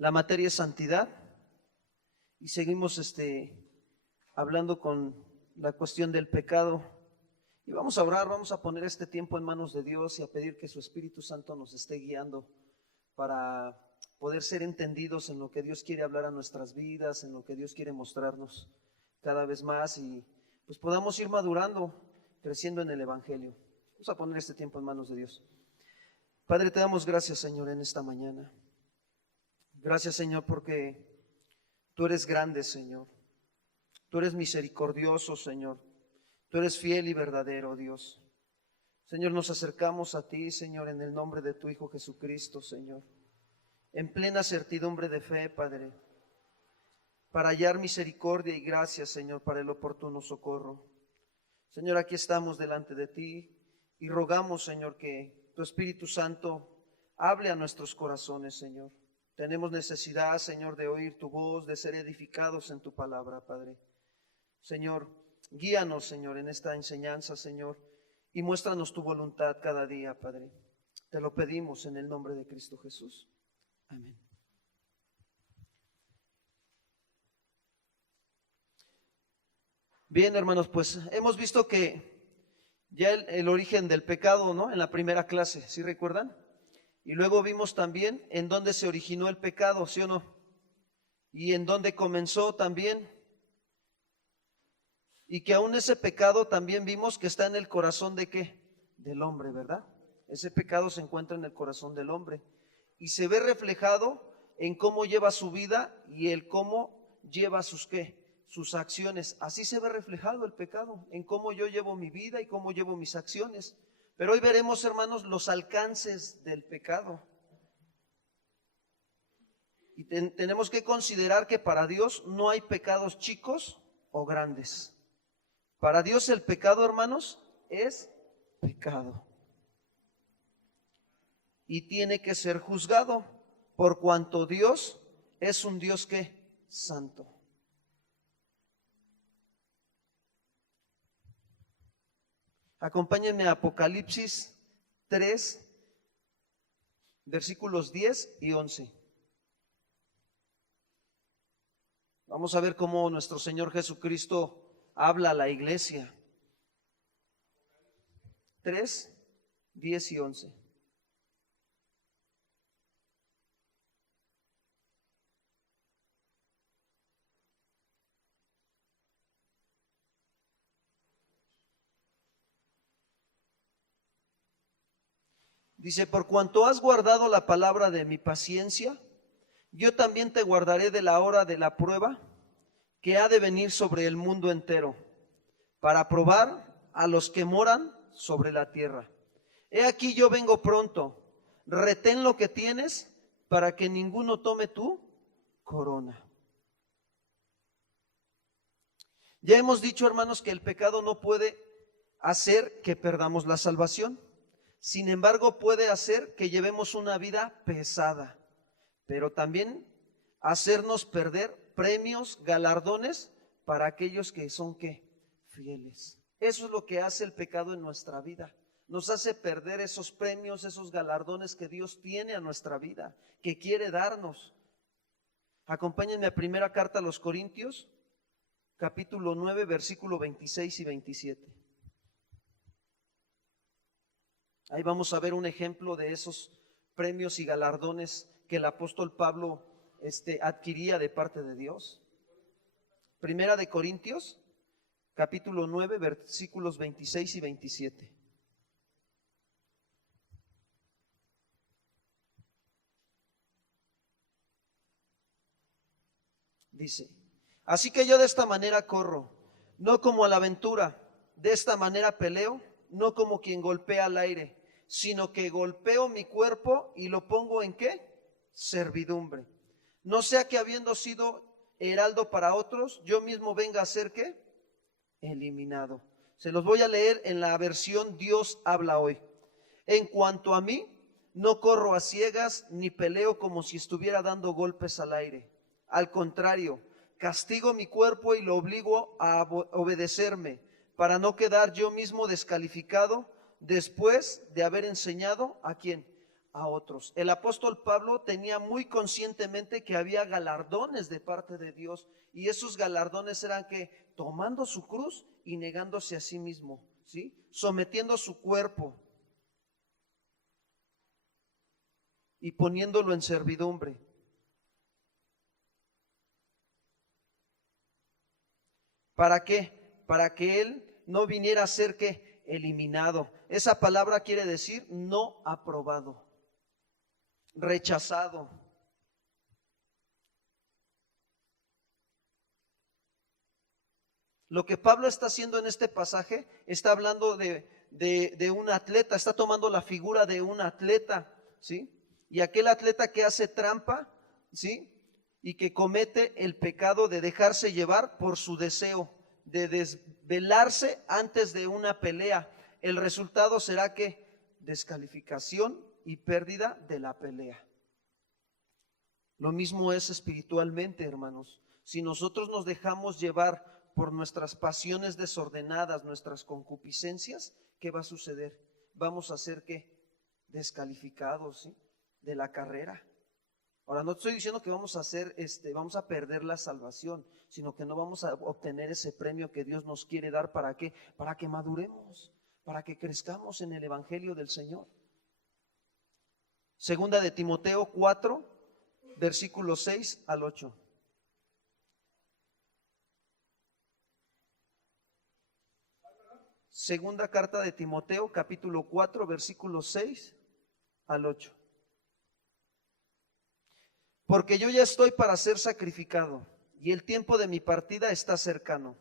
La materia es santidad y seguimos hablando con la cuestión del pecado. Y vamos a orar, vamos a poner este tiempo en manos de Dios y a pedir que su Espíritu Santo nos esté guiando para poder ser entendidos en lo que Dios quiere hablar a nuestras vidas, en lo que Dios quiere mostrarnos cada vez más y pues podamos ir madurando, creciendo en el Evangelio. Vamos a poner este tiempo en manos de Dios. Padre, te damos gracias, Señor, en esta mañana. Gracias, Señor, porque tú eres grande, Señor. Tú eres misericordioso, Señor. Tú eres fiel y verdadero, Dios. Señor, nos acercamos a ti, Señor, en el nombre de tu Hijo Jesucristo, Señor, en plena certidumbre de fe, Padre, para hallar misericordia y gracia, Señor, para el oportuno socorro. Señor, aquí estamos delante de ti y rogamos, Señor, que tu Espíritu Santo hable a nuestros corazones, Señor. Tenemos necesidad, Señor, de oír tu voz, de ser edificados en tu palabra, Padre. Señor, guíanos, Señor, en esta enseñanza, Señor, y muéstranos tu voluntad cada día, Padre. Te lo pedimos en el nombre de Cristo Jesús. Amén. Bien, hermanos, pues hemos visto que ya el origen del pecado, ¿no? En la primera clase, ¿sí recuerdan? Y luego vimos también en dónde se originó el pecado, ¿sí o no? Y en dónde comenzó también. Y que aún ese pecado también vimos que está en el corazón ¿de qué? Del hombre, ¿verdad? Ese pecado se encuentra en el corazón del hombre. Y se ve reflejado en cómo lleva su vida y el cómo lleva sus ¿qué? Sus acciones. Así se ve reflejado el pecado, en cómo yo llevo mi vida y cómo llevo mis acciones. Pero hoy veremos, hermanos, los alcances del pecado. Y tenemos que considerar que para Dios no hay pecados chicos o grandes. Para Dios el pecado, hermanos, es pecado. Y tiene que ser juzgado, por cuanto Dios es un Dios ¿qué? Santo. Acompáñenme a Apocalipsis 3, versículos 10 y 11. Vamos a ver cómo nuestro Señor Jesucristo habla a la iglesia. 3, 10 y 11. Dice, por cuanto has guardado la palabra de mi paciencia, yo también te guardaré de la hora de la prueba que ha de venir sobre el mundo entero, para probar a los que moran sobre la tierra. He aquí yo vengo pronto, retén lo que tienes para que ninguno tome tu corona. Ya hemos dicho, hermanos, que el pecado no puede hacer que perdamos la salvación. Sin embargo, puede hacer que llevemos una vida pesada, pero también hacernos perder premios, galardones para aquellos que son ¿qué? Fieles. Eso es lo que hace el pecado en nuestra vida. Nos hace perder esos premios, esos galardones que Dios tiene a nuestra vida, que quiere darnos. Acompáñenme a primera carta a los Corintios, capítulo 9, versículo 26 y 27. Ahí vamos a ver un ejemplo de esos premios y galardones que el apóstol Pablo adquiría de parte de Dios. Primera de Corintios, capítulo 9, versículos 26 y 27. Dice, así que yo de esta manera corro, no como a la aventura, de esta manera peleo, no como quien golpea al aire, sino que golpeo mi cuerpo y lo pongo ¿en qué? Servidumbre. No sea que habiendo sido heraldo para otros, yo mismo venga a ser ¿qué? Eliminado. Se los voy a leer en la versión Dios habla hoy. En cuanto a mí, no corro a ciegas ni peleo como si estuviera dando golpes al aire. Al contrario, castigo mi cuerpo y lo obligo a obedecerme, para no quedar yo mismo descalificado después de haber enseñado ¿a quién? a otros. El apóstol Pablo tenía muy conscientemente que había galardones de parte de Dios, y esos galardones eran que tomando su cruz y negándose a sí mismo, ¿sí? Sometiendo su cuerpo y poniéndolo en servidumbre. ¿Para qué? Para que él no viniera a ser que eliminado. Esa palabra quiere decir no aprobado, rechazado. Lo que Pablo está haciendo en este pasaje, está hablando de un atleta, está tomando la figura de un atleta, ¿sí? Y aquel atleta que hace trampa, ¿sí? Y que comete el pecado de dejarse llevar por su deseo, de desvelarse antes de una pelea. El resultado será que descalificación y pérdida de la pelea. Lo mismo es espiritualmente, hermanos. Si nosotros nos dejamos llevar por nuestras pasiones desordenadas, nuestras concupiscencias, ¿qué va a suceder? Vamos a ser ¿qué? Descalificados, ¿sí? De la carrera. Ahora, no estoy diciendo que vamos a perder la salvación, sino que no vamos a obtener ese premio que Dios nos quiere dar. ¿Para qué? Para que maduremos, para que crezcamos en el Evangelio del Señor. Segunda de Timoteo 4, versículos 6 al 8. Segunda carta de Timoteo, capítulo 4, versículos 6 al 8. Porque yo ya estoy para ser sacrificado, y el tiempo de mi partida está cercano.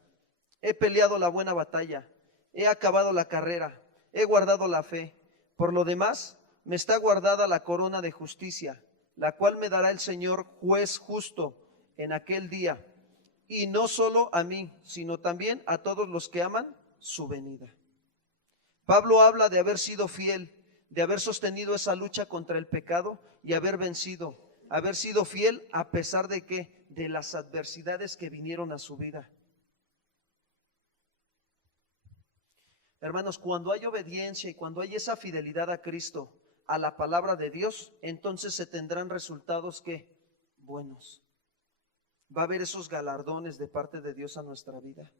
He peleado la buena batalla, he acabado la carrera, he guardado la fe. Por lo demás, me está guardada la corona de justicia, la cual me dará el Señor juez justo en aquel día, y no solo a mí, sino también a todos los que aman su venida. Pablo habla de haber sido fiel, de haber sostenido esa lucha contra el pecado y haber vencido, haber sido fiel a pesar de que de las adversidades que vinieron a su vida. Hermanos, cuando hay obediencia y cuando hay esa fidelidad a Cristo, a la palabra de Dios, entonces se tendrán resultados que buenos. Va a haber esos galardones de parte de Dios a nuestra vida.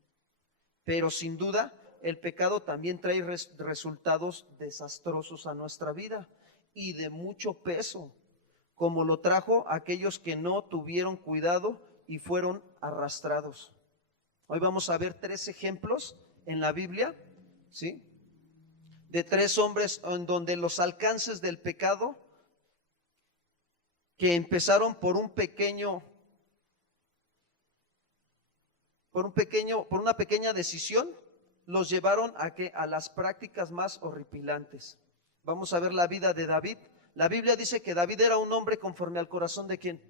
Pero sin duda, el pecado también trae resultados desastrosos a nuestra vida y de mucho peso, como lo trajo aquellos que no tuvieron cuidado y fueron arrastrados. Hoy vamos a ver 3 ejemplos en la Biblia, ¿sí? De 3 hombres en donde los alcances del pecado, que empezaron por una pequeña decisión, los llevaron a las prácticas más horripilantes. Vamos a ver la vida de David. La Biblia dice que David era un hombre conforme al corazón de ¿quién?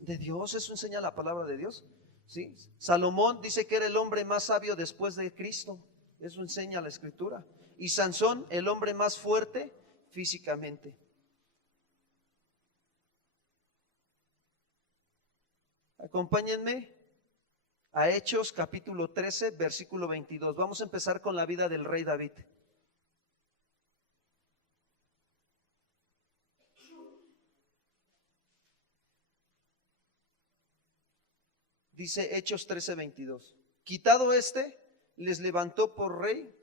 De Dios. Eso enseña la palabra de Dios, ¿sí? Salomón dice que era el hombre más sabio después de Cristo. Eso enseña la Escritura. Y Sansón, el hombre más fuerte físicamente. Acompáñenme a Hechos capítulo 13, versículo 22. Vamos a empezar con la vida del rey David. Dice Hechos 13, 22. Quitado les levantó por rey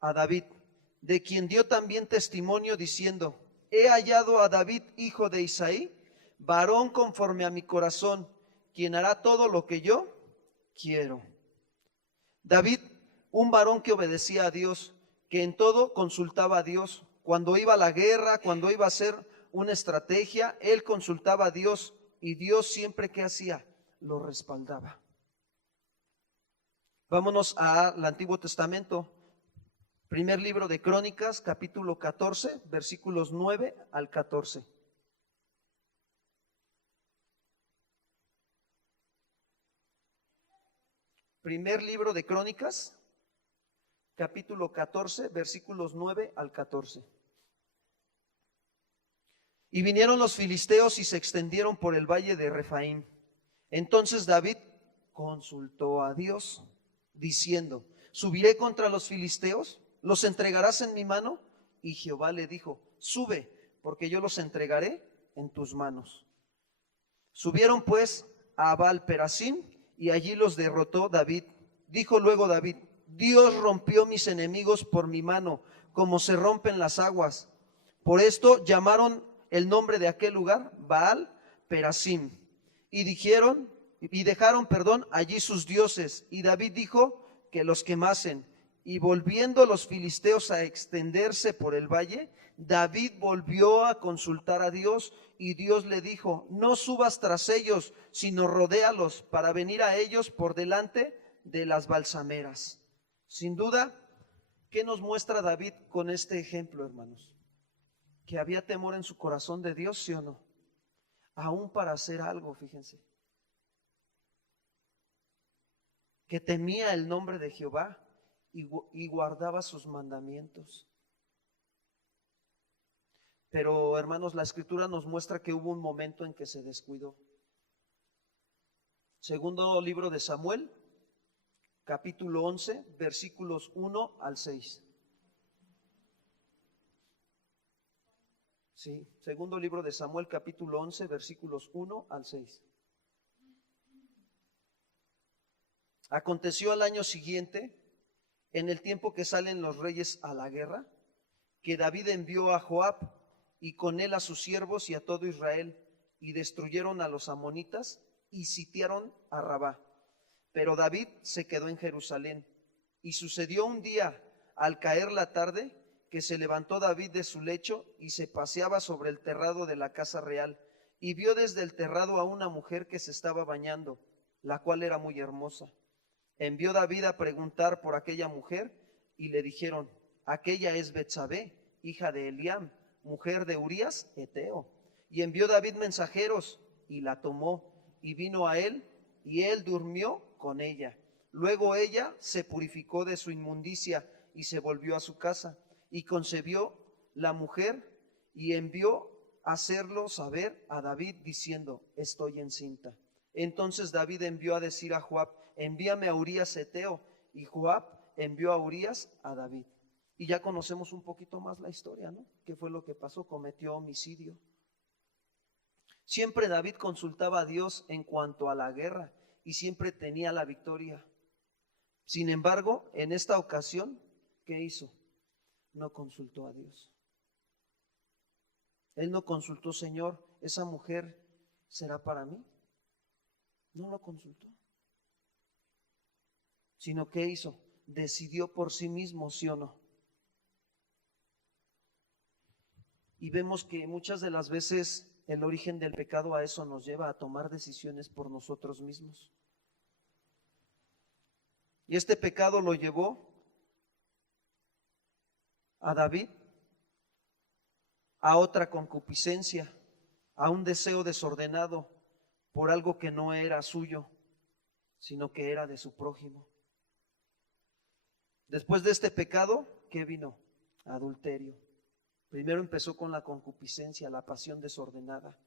a David, de quien dio también testimonio diciendo: he hallado a David, hijo de Isaí, varón conforme a mi corazón, quien hará todo lo que yo quiero. David, un varón que obedecía a Dios, que en todo consultaba a Dios. Cuando iba a la guerra, cuando iba a hacer una estrategia, él consultaba a Dios, y Dios siempre que hacía, lo respaldaba. Vámonos al Antiguo Testamento. Primer libro de Crónicas, capítulo 14, versículos 9 al 14. Primer libro de Crónicas, capítulo 14, versículos 9 al 14. Y vinieron los filisteos y se extendieron por el valle de Refaim. Entonces David consultó a Dios, diciendo: ¿subiré contra los filisteos? ¿Los entregarás en mi mano? Y Jehová le dijo: sube, porque yo los entregaré en tus manos. Subieron pues a Baal-Perasim y allí los derrotó David. Dijo luego David: Dios rompió mis enemigos por mi mano, como se rompen las aguas. Por esto llamaron el nombre de aquel lugar Baal-Perasim. Dejaron allí sus dioses. Y David dijo que los quemasen. Y volviendo los filisteos a extenderse por el valle, David volvió a consultar a Dios, y Dios le dijo: no subas tras ellos, sino rodéalos para venir a ellos por delante de las balsameras. Sin duda, ¿qué nos muestra David con este ejemplo, hermanos? Que había temor en su corazón de Dios, ¿sí o no? Aún para hacer algo, fíjense. Que temía el nombre de Jehová y guardaba sus mandamientos. Pero, hermanos, la Escritura nos muestra que hubo un momento en que se descuidó. Segundo libro de Samuel, capítulo 11, versículos 1 al 6. Sí, segundo libro de Samuel, capítulo 11, versículos 1 al 6. Aconteció al año siguiente, en el tiempo que salen los reyes a la guerra, que David envió a Joab y con él a sus siervos y a todo Israel, y destruyeron a los amonitas y sitiaron a Rabá. Pero David se quedó en Jerusalén. Y sucedió un día, al caer la tarde, que se levantó David de su lecho y se paseaba sobre el terrado de la casa real, y vio desde el terrado a una mujer que se estaba bañando, la cual era muy hermosa. Envió David a preguntar por aquella mujer, y le dijeron: aquella es Betsabé, hija de Eliam, mujer de Urías Heteo. Y envió David mensajeros, y la tomó, y vino a él, y él durmió con ella. Luego ella se purificó de su inmundicia y se volvió a su casa, y concebió la mujer, y envió a hacerlo saber a David, diciendo: estoy encinta. Entonces David envió a decir a Joab: envíame a Urías Heteo. Y Joab envió a Urías a David. Y ya conocemos un poquito más la historia, ¿no? ¿Qué fue lo que pasó? Cometió homicidio. Siempre David consultaba a Dios en cuanto a la guerra y siempre tenía la victoria. Sin embargo, en esta ocasión, ¿qué hizo? No consultó a Dios. Él no consultó: Señor, ¿esa mujer será para mí? No lo consultó. Sino ¿qué hizo? Decidió por sí mismo, ¿sí o no? Y vemos que muchas de las veces el origen del pecado a eso nos lleva, a tomar decisiones por nosotros mismos. Y este pecado lo llevó a David a otra concupiscencia, a un deseo desordenado por algo que no era suyo, sino que era de su prójimo. Después de este pecado, ¿qué vino? Adulterio. Primero empezó con la concupiscencia, la pasión desordenada.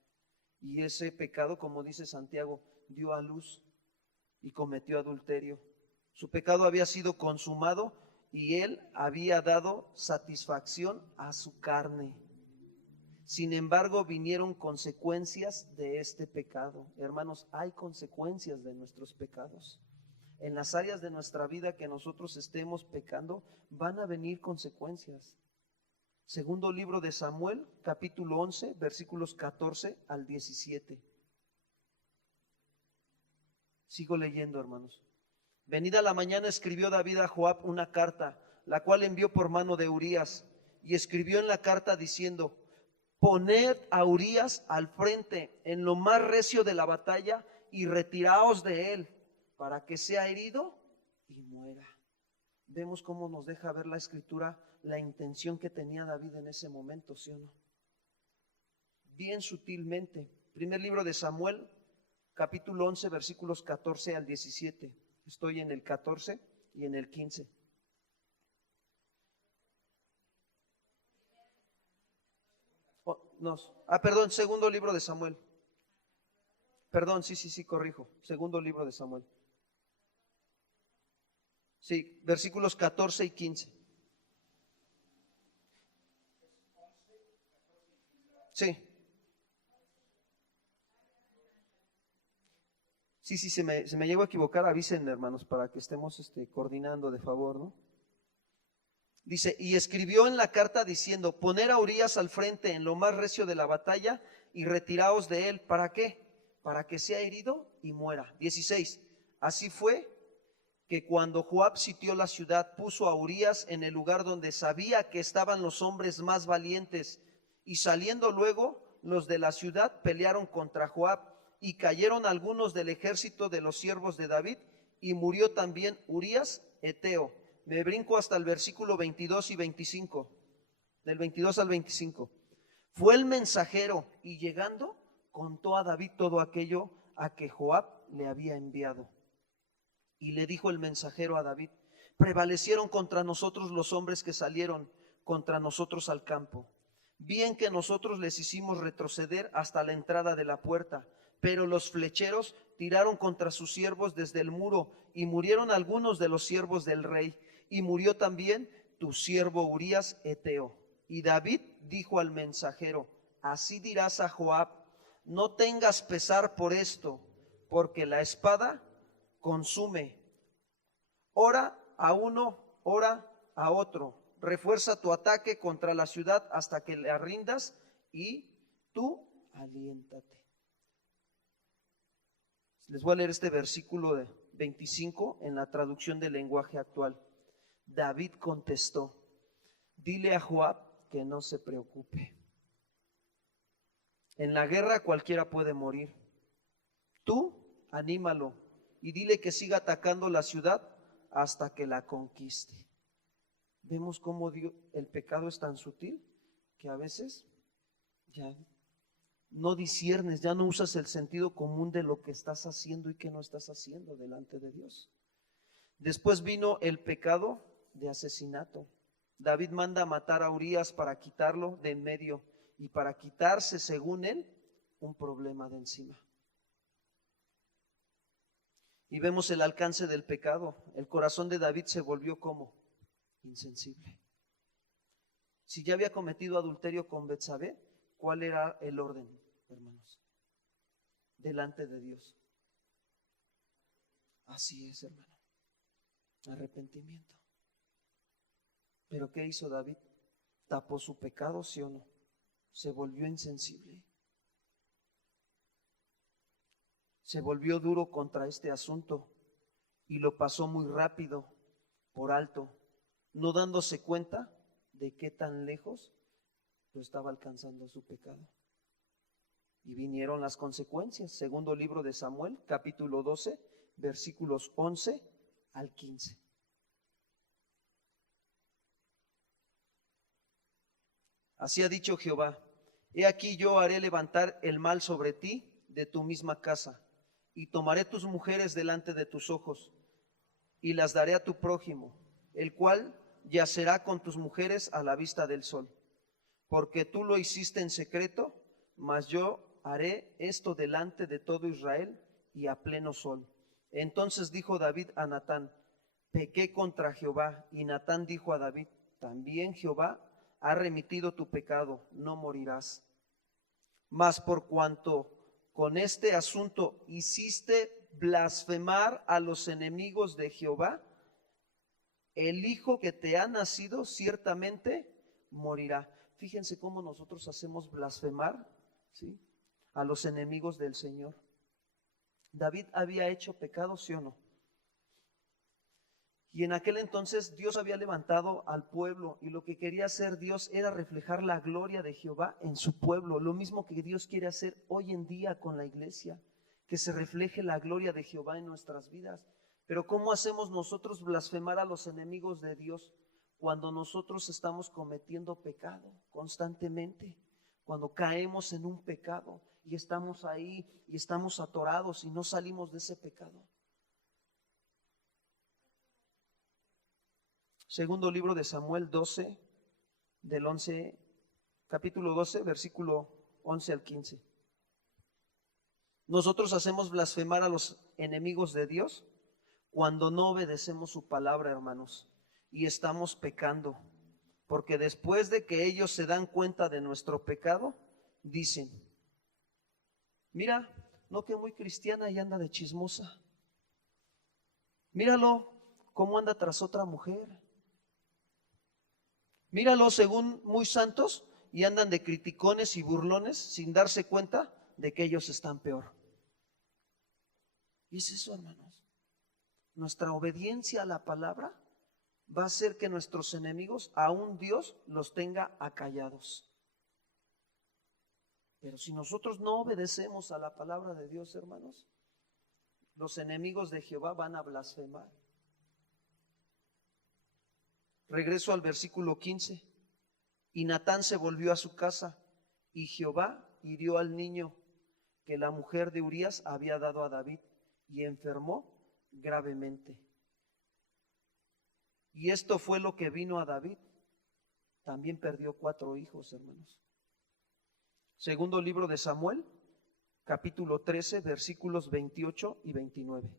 Y ese pecado, como dice Santiago, dio a luz y cometió adulterio. Su pecado había sido consumado y él había dado satisfacción a su carne. Sin embargo, vinieron consecuencias de este pecado. Hermanos, hay consecuencias de nuestros pecados. En las áreas de nuestra vida que nosotros estemos pecando, van a venir consecuencias. Segundo libro de Samuel, capítulo 11, versículos 14 al 17. Sigo leyendo, hermanos. Venida la mañana escribió David a Joab una carta, la cual envió por mano de Urías, y escribió en la carta diciendo: poned a Urías al frente en lo más recio de la batalla y retiraos de él, para que sea herido y muera. Vemos cómo nos deja ver la Escritura la intención que tenía David en ese momento, ¿sí o no? Bien sutilmente. Primer libro de Samuel, capítulo 11, versículos 14 al 17. Estoy en el 14 y en el 15. Perdón, segundo libro de Samuel. Perdón, sí, corrijo. Segundo libro de Samuel. Sí, versículos 14 y 15. Sí. Sí, sí, se me llegó a equivocar, avisen, hermanos, para que estemos coordinando de favor, ¿no? Dice, y escribió en la carta diciendo, poner a Urías al frente en lo más recio de la batalla y retiraos de él. ¿Para qué? Para que sea herido y muera. 16. Así fue que cuando Joab sitió la ciudad, puso a Urías en el lugar donde sabía que estaban los hombres más valientes. Y saliendo luego, los de la ciudad pelearon contra Joab, y cayeron algunos del ejército de los siervos de David, y murió también Urías eteo. Me brinco hasta el versículo 22 y 25, del 22 al 25. Fue el mensajero, y llegando, contó a David todo aquello a que Joab le había enviado. Y le dijo el mensajero a David, prevalecieron contra nosotros los hombres que salieron contra nosotros al campo. Bien que nosotros les hicimos retroceder hasta la entrada de la puerta, pero los flecheros tiraron contra sus siervos desde el muro, y murieron algunos de los siervos del rey, y murió también tu siervo Urías eteo. Y David dijo al mensajero, así dirás a Joab, no tengas pesar por esto, porque la espada consume. Ora a uno, ora a otro. Refuerza tu ataque contra la ciudad hasta que la rindas, y tú aliéntate. Les voy a leer este versículo de 25 en la traducción del lenguaje actual. David contestó, dile a Joab que no se preocupe. En la guerra cualquiera puede morir. Tú anímalo y dile que siga atacando la ciudad hasta que la conquiste. Vemos cómo el pecado es tan sutil que a veces ya no disiernes, ya no usas el sentido común de lo que estás haciendo y que no estás haciendo delante de Dios. Después vino el pecado de asesinato. David manda matar a Urías para quitarlo de en medio y para quitarse, según él, un problema de encima. Y vemos el alcance del pecado. El corazón de David se volvió como insensible. Si ya había cometido adulterio con Betsabé, ¿cuál era el orden, hermanos? Delante de Dios. Así es, hermano. Arrepentimiento. Pero ¿qué hizo David? ¿Tapó su pecado, sí o no? Se volvió insensible. Se volvió duro contra este asunto y lo pasó muy rápido, por alto, no dándose cuenta de qué tan lejos lo estaba alcanzando su pecado. Y vinieron las consecuencias. Segundo libro de Samuel, capítulo 12, versículos 11 al 15. Así ha dicho Jehová, he aquí yo haré levantar el mal sobre ti de tu misma casa, y tomaré tus mujeres delante de tus ojos, y las daré a tu prójimo, el cual yacerá con tus mujeres a la vista del sol. Porque tú lo hiciste en secreto, mas yo haré esto delante de todo Israel y a pleno sol. Entonces dijo David a Natán, pequé contra Jehová. Y Natán dijo a David, también Jehová ha remitido tu pecado, no morirás. Mas por cuanto con este asunto hiciste blasfemar a los enemigos de Jehová, el hijo que te ha nacido ciertamente morirá. Fíjense cómo nosotros hacemos blasfemar, ¿sí?, a los enemigos del Señor. David había hecho pecado, ¿sí o no? Y en aquel entonces Dios había levantado al pueblo, y lo que quería hacer Dios era reflejar la gloria de Jehová en su pueblo. Lo mismo que Dios quiere hacer hoy en día con la iglesia, que se refleje la gloria de Jehová en nuestras vidas. Pero ¿cómo hacemos nosotros blasfemar a los enemigos de Dios? Cuando nosotros estamos cometiendo pecado constantemente, cuando caemos en un pecado y estamos ahí y estamos atorados y no salimos de ese pecado. Segundo libro de Samuel 12, del 11, capítulo 12, versículo 11 al 15. Nosotros hacemos blasfemar a los enemigos de Dios cuando no obedecemos su palabra, hermanos, y estamos pecando, porque después de que ellos se dan cuenta de nuestro pecado, dicen: mira, no que muy cristiana y anda de chismosa. Míralo cómo anda tras otra mujer. Míralo según muy santos y andan de criticones y burlones sin darse cuenta de que ellos están peor. Y es eso, hermanos. Nuestra obediencia a la palabra va a hacer que nuestros enemigos, aún Dios, los tenga acallados. Pero si nosotros no obedecemos a la palabra de Dios, hermanos, los enemigos de Jehová van a blasfemar. Regreso al versículo 15. Y Natán se volvió a su casa, y Jehová hirió al niño que la mujer de Urías había dado a David, y enfermó gravemente. Y esto fue lo que vino a David. También perdió 4 hijos, hermanos. Segundo libro de Samuel, capítulo 13, versículos 28 y 29.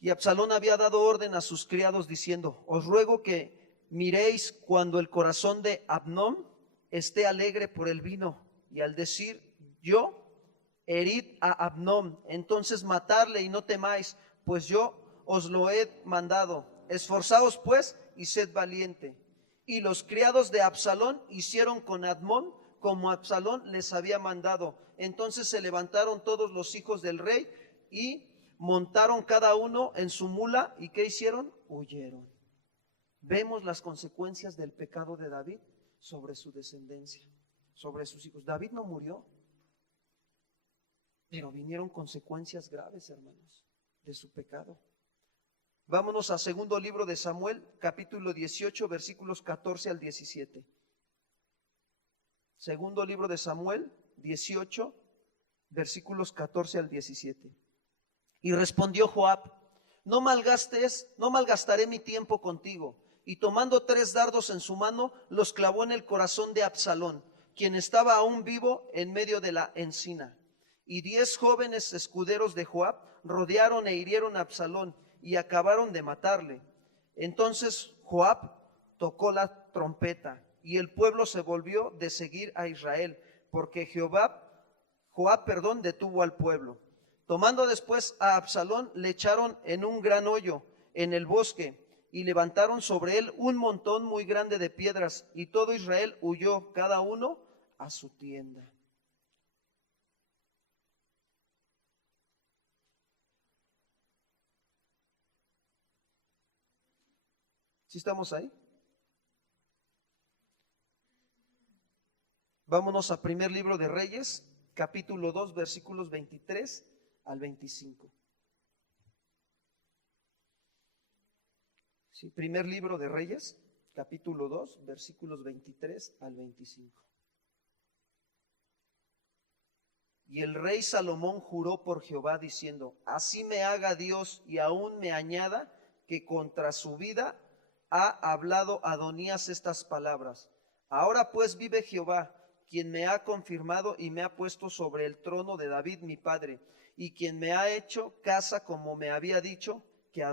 Y Absalón había dado orden a sus criados diciendo: os ruego que miréis cuando el corazón de Abnón esté alegre por el vino, y al decir yo, herid a Abnón, entonces matarle y no temáis, pues yo os lo he mandado. Esforzaos pues y sed valiente. Y los criados de Absalón hicieron con Abnón como Absalón les había mandado. Entonces se levantaron todos los hijos del rey y montaron cada uno en su mula. ¿Y qué hicieron? Huyeron. Vemos las consecuencias del pecado de David sobre su descendencia, sobre sus hijos. David no murió, pero vinieron consecuencias graves, hermanos, de su pecado. Vámonos a segundo libro de Samuel, capítulo 18, versículos 14 al 17. Segundo libro de Samuel, 18, versículos 14 al 17. Y respondió Joab: no malgastaré mi tiempo contigo. Y tomando 3 dardos en su mano, los clavó en el corazón de Absalón, quien estaba aún vivo en medio de la encina. Y 10 jóvenes escuderos de Joab rodearon e hirieron a Absalón y acabaron de matarle. Entonces Joab tocó la trompeta y el pueblo se volvió de seguir a Israel, porque Joab detuvo al pueblo. Tomando después a Absalón, le echaron en un gran hoyo en el bosque y levantaron sobre él un montón muy grande de piedras, y todo Israel huyó, cada uno a su tienda. ¿Sí estamos ahí? Vámonos a primer libro de Reyes, capítulo 2, versículos 23 al 25. Sí, primer libro de Reyes, capítulo 2, versículos 23 al 25. Y el rey Salomón juró por Jehová diciendo: así me haga Dios y aún me añada, que contra su vida ha hablado Adonías estas palabras. Ahora pues vive Jehová, quien me ha confirmado y me ha puesto sobre el trono de David mi padre, y quien me ha hecho casa como me había dicho, que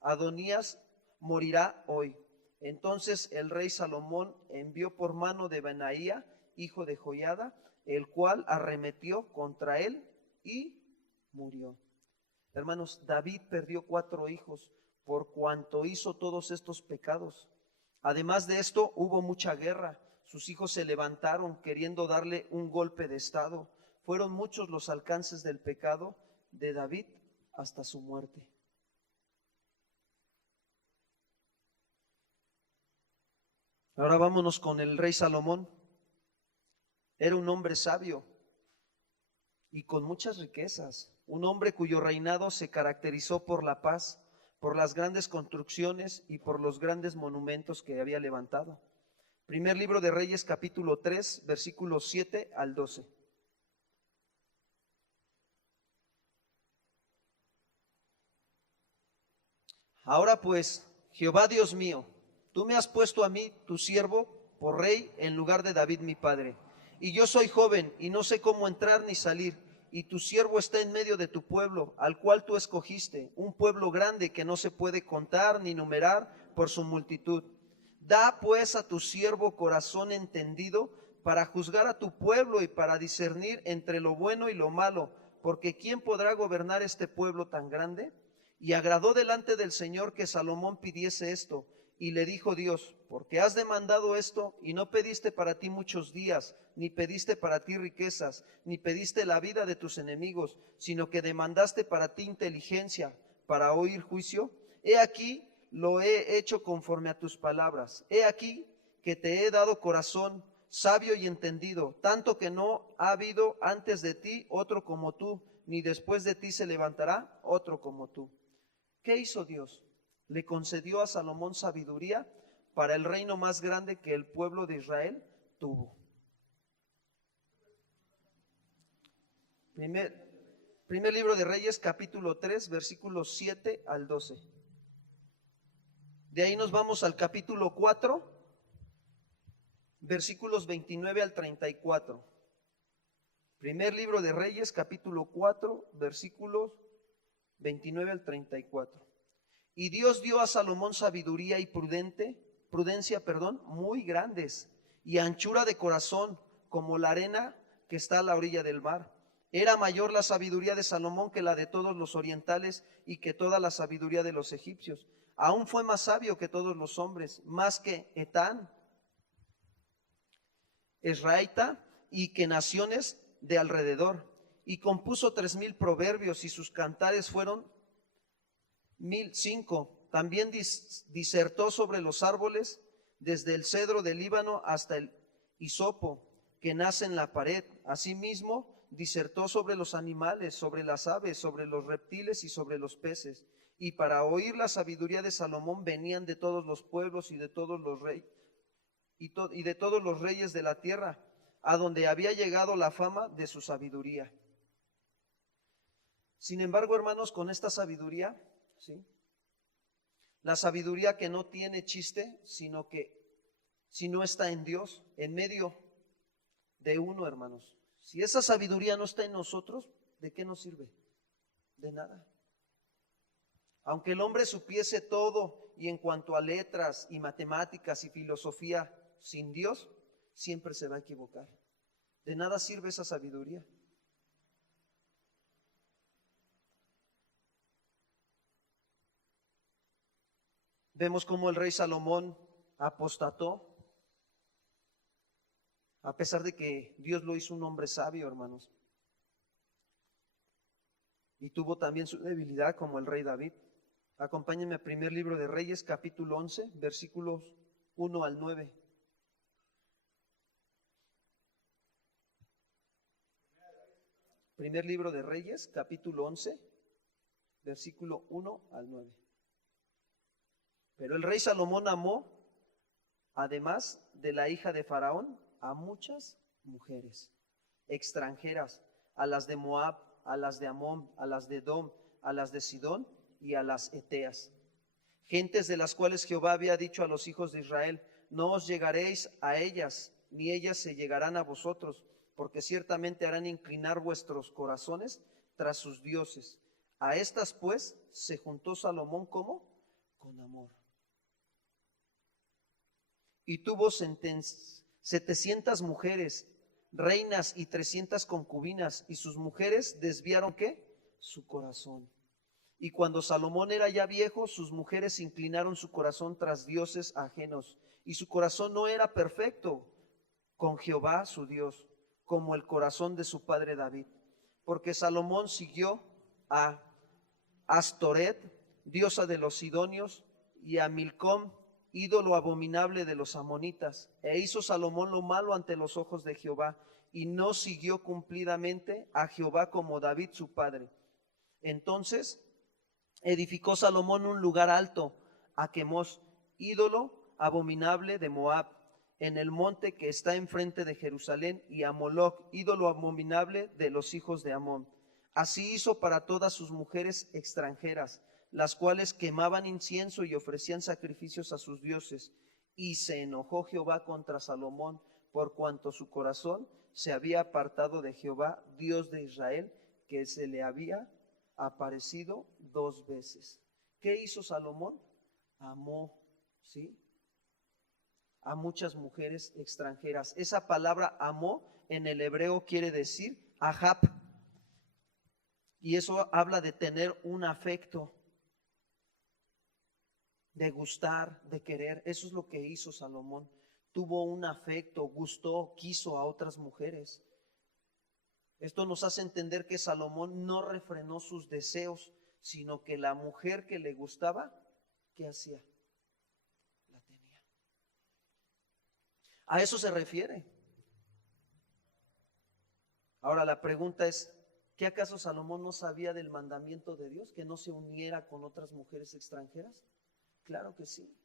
Adonías morirá hoy. Entonces el rey Salomón envió por mano de Benaía, hijo de Joiada, el cual arremetió contra él y murió. Hermanos, David perdió 4 hijos por cuanto hizo todos estos pecados. Además de esto, hubo mucha guerra. Sus hijos se levantaron queriendo darle un golpe de estado. Fueron muchos los alcances del pecado de David hasta su muerte. Ahora vámonos con el rey Salomón. Era un hombre sabio y con muchas riquezas, un hombre cuyo reinado se caracterizó por la paz, por las grandes construcciones y por los grandes monumentos que había levantado. Primer libro de Reyes, capítulo 3, versículos 7 al 12. Ahora pues, Jehová Dios mío, tú me has puesto a mí, tu siervo, por rey en lugar de David mi padre. Y yo soy joven y no sé cómo entrar ni salir, y tu siervo está en medio de tu pueblo, al cual tú escogiste, un pueblo grande que no se puede contar ni numerar por su multitud. Da pues a tu siervo corazón entendido para juzgar a tu pueblo y para discernir entre lo bueno y lo malo, porque ¿quién podrá gobernar este pueblo tan grande? Y agradó delante del Señor que Salomón pidiese esto. Y le dijo Dios: porque has demandado esto y no pediste para ti muchos días, ni pediste para ti riquezas, ni pediste la vida de tus enemigos, sino que demandaste para ti inteligencia para oír juicio. He aquí, lo he hecho conforme a tus palabras. He aquí que te he dado corazón sabio y entendido, tanto que no ha habido antes de ti otro como tú, ni después de ti se levantará otro como tú. ¿Qué hizo Dios? Le concedió a Salomón sabiduría para el reino más grande que el pueblo de Israel tuvo. Primer libro de Reyes, capítulo 3, versículos 7 al 12. De ahí nos vamos al capítulo 4, versículos 29 al 34. Primer libro de Reyes, capítulo 4, versículos 29 al 34. Y Dios dio a Salomón sabiduría y prudencia, muy grandes, y anchura de corazón como la arena que está a la orilla del mar. Era mayor la sabiduría de Salomón que la de todos los orientales y que toda la sabiduría de los egipcios. Aún fue más sabio que todos los hombres, más que Etán, Esraita, y que naciones de alrededor. Y compuso 3000 proverbios, y sus cantares fueron 1005. También disertó sobre los árboles, desde el cedro del Líbano hasta el hisopo que nace en la pared. Asimismo, disertó sobre los animales, sobre las aves, sobre los reptiles y sobre los peces. Y para oír la sabiduría de Salomón venían de todos los pueblos y de todos los reyes y de todos los reyes de la tierra, a donde había llegado la fama de su sabiduría. Sin embargo, hermanos, con esta sabiduría, ¿sí?, la sabiduría que no tiene chiste, sino que si no está en Dios, en medio de uno, hermanos. Si esa sabiduría no está en nosotros, ¿de qué nos sirve? De nada. Aunque el hombre supiese todo y en cuanto a letras y matemáticas y filosofía, sin Dios, siempre se va a equivocar. De nada sirve esa sabiduría. Vemos cómo el rey Salomón apostató, a pesar de que Dios lo hizo un hombre sabio, hermanos. Y tuvo también su debilidad como el rey David. Acompáñenme al primer libro de Reyes, capítulo 11, versículos 1 al 9. Primer libro de Reyes, capítulo 11, versículo 1 al 9. Pero el rey Salomón amó, además de la hija de Faraón, a muchas mujeres extranjeras, a las de Moab, a las de Amón, a las de Edom, a las de Sidón y a las Eteas, gentes de las cuales Jehová había dicho a los hijos de Israel: no os llegaréis a ellas, ni ellas se llegarán a vosotros, porque ciertamente harán inclinar vuestros corazones tras sus dioses. A estas pues se juntó Salomón, ¿cómo? Con amor. Y tuvo 700 mujeres, reinas, y 300 concubinas, y sus mujeres desviaron, ¿qué? Su corazón. Y cuando Salomón era ya viejo, sus mujeres inclinaron su corazón tras dioses ajenos, y su corazón no era perfecto con Jehová su Dios, como el corazón de su padre David. Porque Salomón siguió a Astoret, diosa de los sidonios, y a Milcom, ídolo abominable de los amonitas. E hizo Salomón lo malo ante los ojos de Jehová, y no siguió cumplidamente a Jehová como David su padre. Entonces edificó Salomón un lugar alto a Quemos, ídolo abominable de Moab, en el monte que está enfrente de Jerusalén, y a Moloc, ídolo abominable de los hijos de Amón. Así hizo para todas sus mujeres extranjeras, las cuales quemaban incienso y ofrecían sacrificios a sus dioses. Y se enojó Jehová contra Salomón, por cuanto su corazón se había apartado de Jehová, Dios de Israel, que se le había aparecido 2 veces. ¿Qué hizo Salomón? Amó, ¿sí?, a muchas mujeres extranjeras. Esa palabra amó en el hebreo quiere decir ahab, y eso habla de tener un afecto, de gustar, de querer. Eso es lo que hizo Salomón. Tuvo un afecto, gustó, quiso a otras mujeres. Esto nos hace entender que Salomón no refrenó sus deseos, sino que la mujer que le gustaba, ¿qué hacía? La tenía. A eso se refiere. Ahora la pregunta es, ¿qué acaso Salomón no sabía del mandamiento de Dios, que no se uniera con otras mujeres extranjeras? Claro que sí.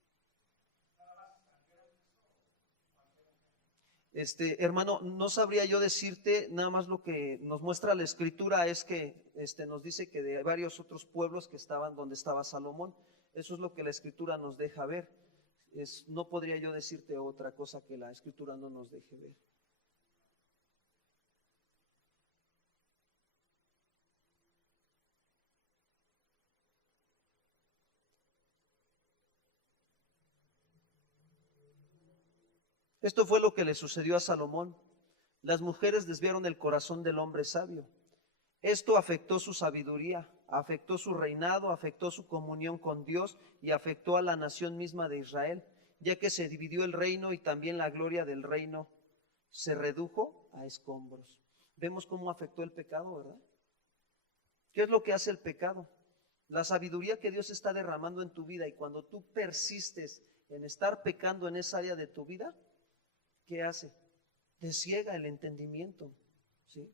Hermano, no sabría yo decirte, nada más lo que nos muestra la escritura es que nos dice que de varios otros pueblos que estaban donde estaba Salomón. Eso es lo que la escritura nos deja ver. No podría yo decirte otra cosa que la escritura no nos deje ver. Esto fue lo que le sucedió a Salomón. Las mujeres desviaron el corazón del hombre sabio. Esto afectó su sabiduría, afectó su reinado, afectó su comunión con Dios y afectó a la nación misma de Israel, ya que se dividió el reino y también la gloria del reino se redujo a escombros. Vemos cómo afectó el pecado, ¿verdad? ¿Qué es lo que hace el pecado? La sabiduría que Dios está derramando en tu vida, y cuando tú persistes en estar pecando en esa área de tu vida, ¿qué hace? Te ciega el entendimiento, ¿sí?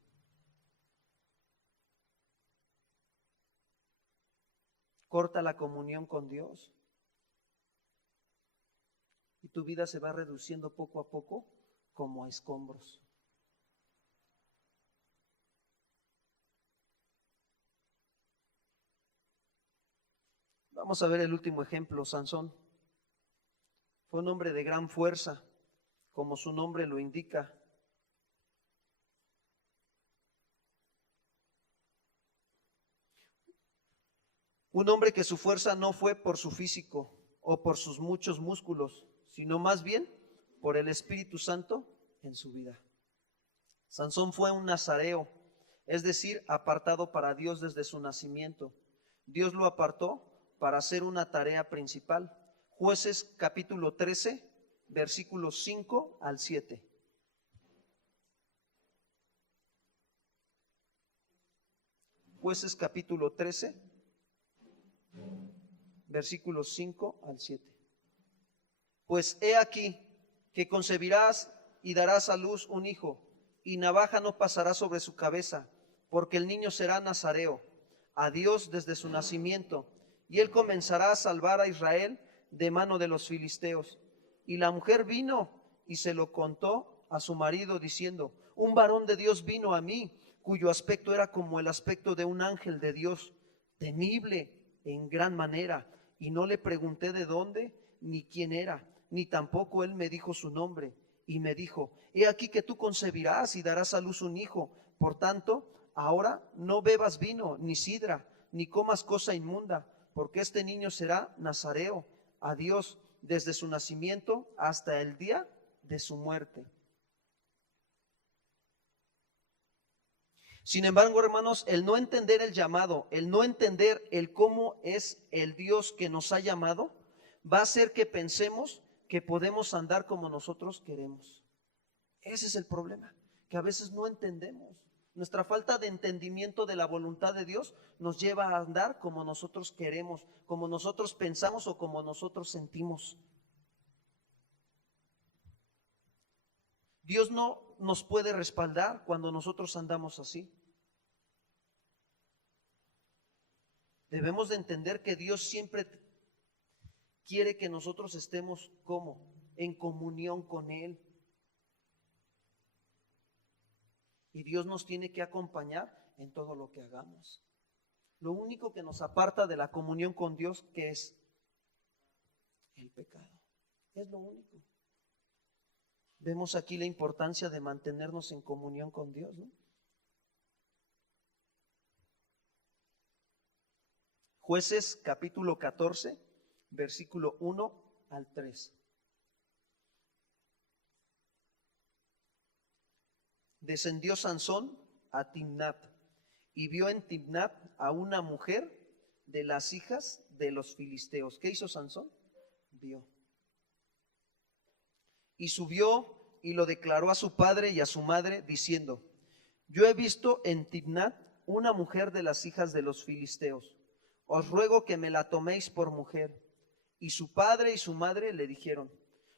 Corta la comunión con Dios. Y tu vida se va reduciendo poco a poco como a escombros. Vamos a ver el último ejemplo, Sansón. Fue un hombre de gran fuerza, como su nombre lo indica. Un hombre que su fuerza no fue por su físico o por sus muchos músculos, sino más bien por el Espíritu Santo en su vida. Sansón fue un nazareo, es decir, apartado para Dios desde su nacimiento. Dios lo apartó para hacer una tarea principal. Jueces capítulo 13, versículos 5 al 7. Jueces capítulo 13, versículos 5 al 7. Pues he aquí que concebirás y darás a luz un hijo, y navaja no pasará sobre su cabeza, porque el niño será nazareo a Dios desde su nacimiento, y él comenzará a salvar a Israel de mano de los filisteos. Y la mujer vino y se lo contó a su marido, diciendo: un varón de Dios vino a mí, cuyo aspecto era como el aspecto de un ángel de Dios, temible en gran manera, y no le pregunté de dónde ni quién era, ni tampoco él me dijo su nombre. Y me dijo: he aquí que tú concebirás y darás a luz un hijo, por tanto, ahora no bebas vino, ni sidra, ni comas cosa inmunda, porque este niño será nazareo a Dios desde su nacimiento hasta el día de su muerte. Sin embargo, hermanos, el no entender el llamado, el no entender el cómo es el Dios que nos ha llamado, va a hacer que pensemos que podemos andar como nosotros queremos. Ese es el problema, que a veces no entendemos. Nuestra falta de entendimiento de la voluntad de Dios nos lleva a andar como nosotros queremos, como nosotros pensamos o como nosotros sentimos. Dios no nos puede respaldar cuando nosotros andamos así. Debemos de entender que Dios siempre quiere que nosotros estemos como en comunión con Él. Y Dios nos tiene que acompañar en todo lo que hagamos. Lo único que nos aparta de la comunión con Dios, ¿qué es? El pecado. Es lo único. Vemos aquí la importancia de mantenernos en comunión con Dios, ¿no? Jueces capítulo 14, versículo 1 al 3. descendió Sansón a Timnat y vio en Timnat a una mujer de las hijas de los filisteos. ¿Qué hizo Sansón? Vio. Y subió y lo declaró a su padre y a su madre, diciendo: yo he visto en Timnat una mujer de las hijas de los filisteos. Os ruego que me la toméis por mujer. Y su padre y su madre le dijeron: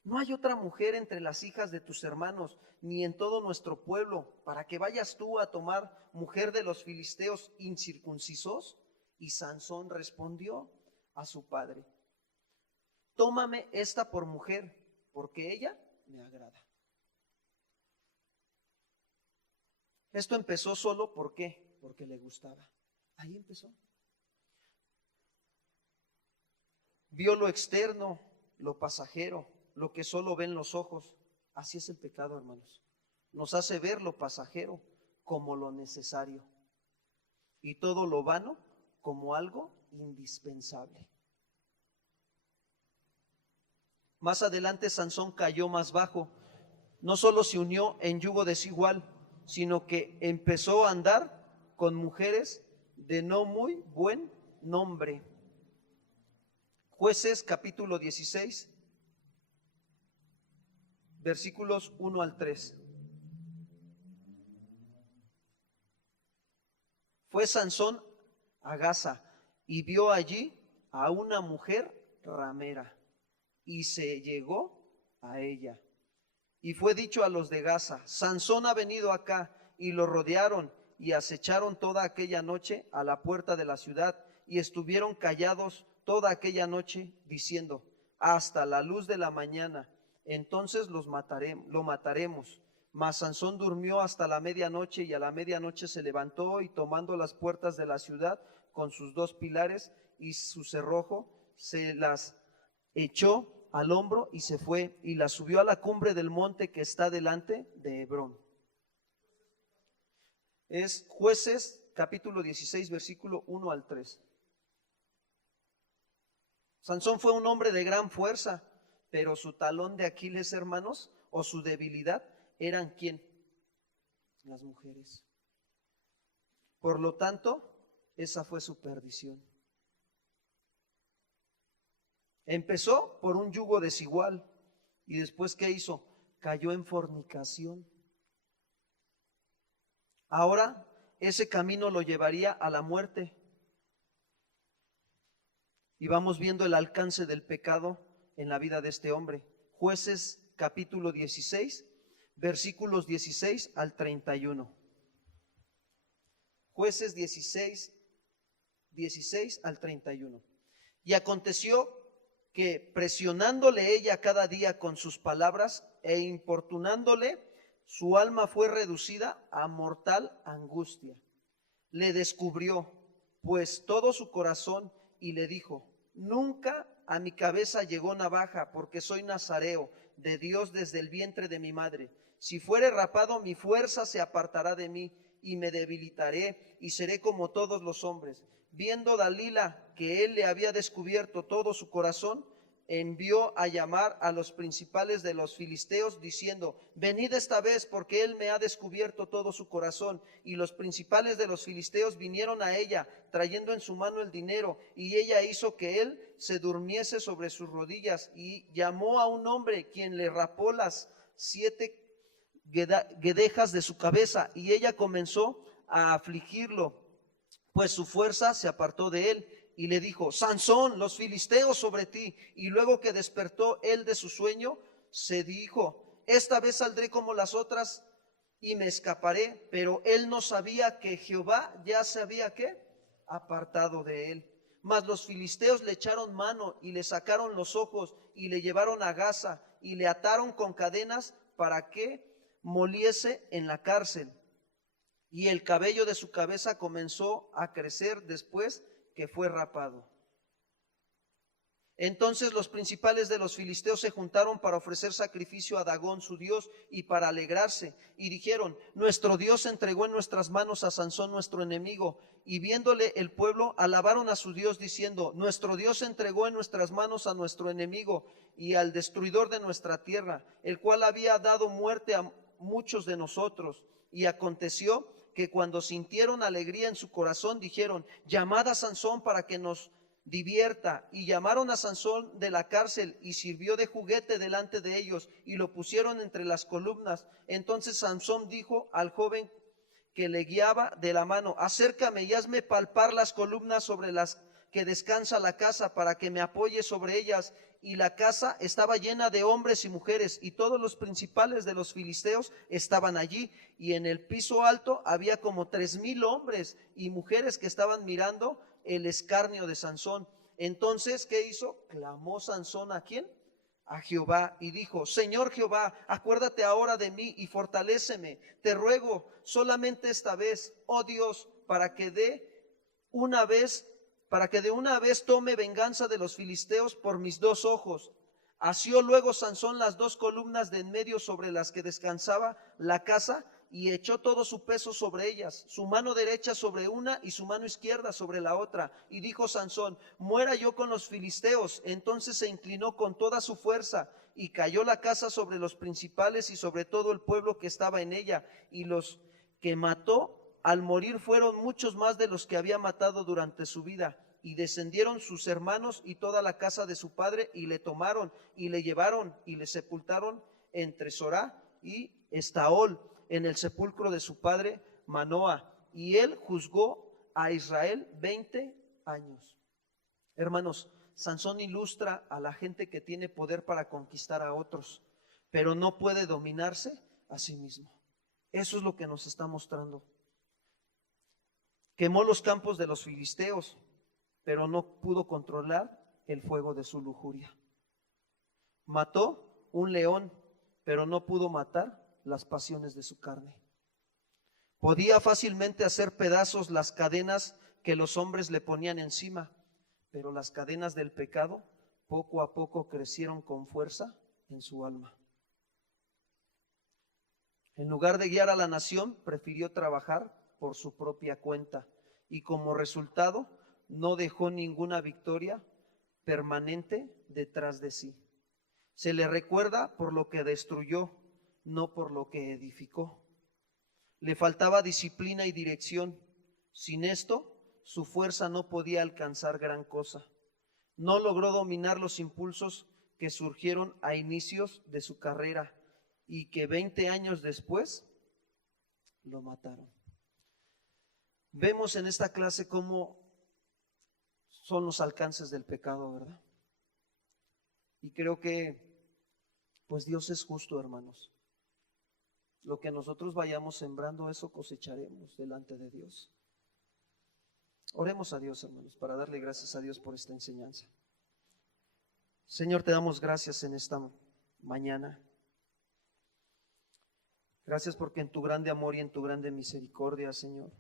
no hay otra mujer entre las hijas de tus hermanos, ni en todo nuestro pueblo, para que vayas tú a tomar mujer de los filisteos incircuncisos. Y Sansón respondió a su padre: tómame esta por mujer, porque ella me agrada. Esto empezó solo, ¿por qué? Porque le gustaba. Ahí empezó. Vio lo externo, lo pasajero, lo que solo ven los ojos. Así es el pecado, hermanos. Nos hace ver lo pasajero como lo necesario y todo lo vano como algo indispensable. Más adelante Sansón cayó más bajo. No solo se unió en yugo desigual, sino que empezó a andar con mujeres de no muy buen nombre. Jueces capítulo 16, versículos 1 al 3. Fue Sansón a Gaza y vio allí a una mujer ramera y se llegó a ella. Y fue dicho a los de Gaza: Sansón ha venido acá. Y lo rodearon y acecharon toda aquella noche a la puerta de la ciudad y estuvieron callados toda aquella noche, diciendo: hasta la luz de la mañana, entonces lo mataremos. Mas Sansón durmió hasta la medianoche, y a la medianoche se levantó y tomando las puertas de la ciudad con sus dos pilares y su cerrojo, se las echó al hombro y se fue y las subió a la cumbre del monte que está delante de Hebrón. Es Jueces capítulo 16, versículo 1 al 3. Sansón fue un hombre de gran fuerza, pero su talón de Aquiles, hermanos, o su debilidad, eran ¿quién? Las mujeres. Por lo tanto, esa fue su perdición. Empezó por un yugo desigual y después ¿qué hizo? Cayó en fornicación. Ahora ese camino lo llevaría a la muerte. Y vamos viendo el alcance del pecado en la vida de este hombre. Jueces capítulo 16, versículos 16 al 31. Jueces 16, 16 al 31. Y aconteció que presionándole ella cada día con sus palabras e importunándole, su alma fue reducida a mortal angustia. Le descubrió pues todo su corazón y le dijo: nunca a mi cabeza llegó navaja, porque soy nazareo de Dios desde el vientre de mi madre. Si fuere rapado, mi fuerza se apartará de mí y me debilitaré y seré como todos los hombres. Viendo Dalila que él le había descubierto todo su corazón, envió a llamar a los principales de los filisteos, diciendo: venid esta vez, porque él me ha descubierto todo su corazón. Y los principales de los filisteos vinieron a ella, trayendo en su mano el dinero, y ella hizo que él se durmiese sobre sus rodillas, y llamó a un hombre, quien le rapó las 7 guedejas de su cabeza, y ella comenzó a afligirlo, pues su fuerza se apartó de él. Y le dijo: Sansón, los filisteos sobre ti. Y luego que despertó él de su sueño, se dijo: esta vez saldré como las otras y me escaparé. Pero él no sabía que Jehová ya se había ¿qué? Apartado de él. Mas los filisteos le echaron mano y le sacaron los ojos y le llevaron a Gaza y le ataron con cadenas para que moliese en la cárcel. Y el cabello de su cabeza comenzó a crecer después que fue rapado. Entonces los principales de los filisteos se juntaron para ofrecer sacrificio a Dagón su dios y para alegrarse, y dijeron: nuestro Dios entregó en nuestras manos a Sansón nuestro enemigo. Y viéndole el pueblo, alabaron a su Dios diciendo: nuestro Dios entregó en nuestras manos a nuestro enemigo y al destruidor de nuestra tierra, el cual había dado muerte muchos de nosotros. Y aconteció que cuando sintieron alegría en su corazón, dijeron: llamad a Sansón para que nos divierta. Y llamaron a Sansón de la cárcel, y sirvió de juguete delante de ellos, y lo pusieron entre las columnas. Entonces Sansón dijo al joven que le guiaba de la mano: acércame y hazme palpar las columnas sobre las que descansa la casa, para que me apoye sobre ellas. Y la casa estaba llena de hombres y mujeres, y todos los principales de los filisteos estaban allí. Y en el piso alto había como 3,000 hombres y mujeres que estaban mirando el escarnio de Sansón. Entonces, ¿qué hizo? Clamó Sansón, ¿a quién? A Jehová, y dijo: Señor Jehová, acuérdate ahora de mí y fortaléceme. Te ruego solamente esta vez, oh Dios, para que de una vez tome venganza de los filisteos por mis 2 ojos. Asió luego Sansón las 2 columnas de en medio sobre las que descansaba la casa, y echó todo su peso sobre ellas, su mano derecha sobre una y su mano izquierda sobre la otra. Y dijo Sansón: muera yo con los filisteos. Entonces se inclinó con toda su fuerza, y cayó la casa sobre los principales y sobre todo el pueblo que estaba en ella. Y los que mató al morir fueron muchos más de los que había matado durante su vida. Y descendieron sus hermanos y toda la casa de su padre, y le tomaron y le llevaron y le sepultaron entre Sorá y Estaol, en el sepulcro de su padre Manoah. Y él juzgó a Israel 20 años. Hermanos, Sansón ilustra a la gente que tiene poder para conquistar a otros, pero no puede dominarse a sí mismo. Eso es lo que nos está mostrando. Quemó los campos de los filisteos, pero no pudo controlar el fuego de su lujuria. Mató un león, pero no pudo matar las pasiones de su carne. Podía fácilmente hacer pedazos las cadenas que los hombres le ponían encima, pero las cadenas del pecado poco a poco crecieron con fuerza en su alma. En lugar de guiar a la nación, prefirió trabajar por su propia cuenta, y como resultado no dejó ninguna victoria permanente detrás de sí. Se le recuerda por lo que destruyó, no por lo que edificó. Le faltaba disciplina y dirección. Sin esto, su fuerza no podía alcanzar gran cosa. No logró dominar los impulsos que surgieron a inicios de su carrera y que 20 años después lo mataron. Vemos en esta clase cómo son los alcances del pecado, ¿verdad? Y creo que pues Dios es justo, hermanos. Lo que nosotros vayamos sembrando, eso cosecharemos delante de Dios. Oremos a Dios, hermanos, para darle gracias a Dios por esta enseñanza. Señor, te damos gracias en esta mañana. Gracias porque en tu grande amor y en tu grande misericordia, Señor,